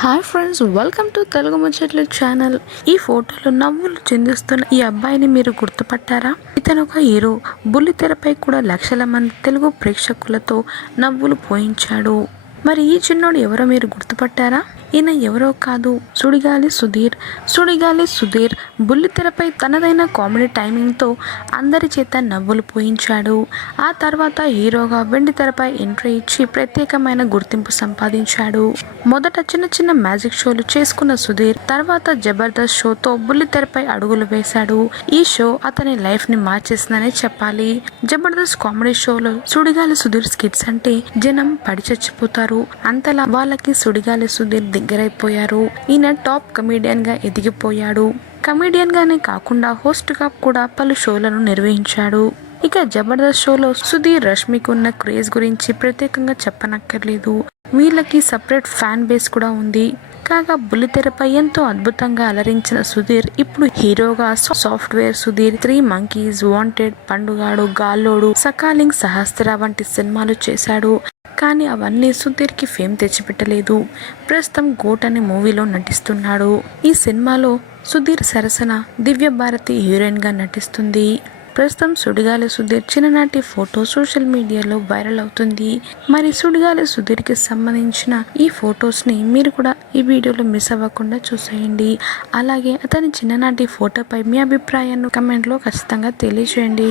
Hi friends welcome to Telugu Muchatlu channel ఈ ఫోటోలో నవ్వులు చెందిస్తున్న ఈ అబ్బాయిని మీరు గుర్తుపట్టారా? ఇతను ఒక హీరో. బుల్లి తెరపై కూడా లక్షల మంది తెలుగు ప్రేక్షకులతో నవ్వులు పోయించాడు. మరి ఈ చిన్నోడు ఎవరో మీరు గుర్తుపట్టారా? ఈయన ఎవరో కాదు. సుడిగాలి సుధీర్. సుడిగాలి సుధీర్ బుల్లితెరపై తనదైన కామెడీ టైమింగ్తో అందరి చేత నవ్వులు పోయించాడు. ఆ తర్వాత హీరోగా వెండి తెరపై ఎంట్రీ ఇచ్చి ప్రత్యేకమైన గుర్తింపు సంపాదించాడు. మొదట చిన్న చిన్న మ్యాజిక్ షోలు చేసుకున్న సుధీర్ తర్వాత జబర్దస్త్ షోతో బుల్లితెరపై అడుగులు వేశాడు. ఈ షో అతని లైఫ్ని మార్చేసిందనే చెప్పాలి. జబర్దస్త్ కామెడీ షోలో సుడిగాలి సుధీర్ స్కిట్స్ అంటే జనం పడి చచ్చిపోతారు. అంతలా వాళ్ళకి సుడిగాలి సుధీర్ దగ్గరైపోయారు. ఈయన టాప్ కమెడియన్గా ఎదిగిపోయాడు. కమెడియన్ గానే కాకుండా హోస్ట్గా కూడా పలు షోలను నిర్వహించాడు. ఇక జబర్దస్త్ షోలో సుధీర్ రష్మికి ఉన్న క్రేజ్ గురించి ప్రత్యేకంగా చెప్పనక్కర్లేదు. వీళ్ళకి సపరేట్ ఫ్యాన్ బేస్ కూడా ఉంది. కాగా బుల్లితెరపై ఎంతో అద్భుతంగా అలరించిన సుధీర్ ఇప్పుడు హీరోగా software Sudheer three monkeys wanted Pandugadu Galodu సకాలింగ్ Sahasra వంటి సినిమాలు చేశాడు. కానీ అవన్నీ సుధీర్కి ఫేమ్ తెచ్చిపెట్టలేదు. ప్రస్తుతం గోట్ అనే మూవీలో నటిస్తున్నాడు. ఈ సినిమాలో సుధీర్ సరసన దివ్య భారతి హీరోయిన్గా నటిస్తుంది. ప్రస్తుతం సుడిగాలి సుధీర్ చిన్ననాటి ఫోటో సోషల్ మీడియాలో వైరల్ అవుతుంది. మరి సుడిగాలి సుధీర్కి సంబంధించిన ఈ ఫొటోస్ని మీరు కూడా ఈ వీడియోలో మిస్ అవ్వకుండా చూసేయండి. అలాగే అతని చిన్ననాటి ఫోటోపై మీ అభిప్రాయాన్ని కమెంట్లో ఖచ్చితంగా తెలియజేయండి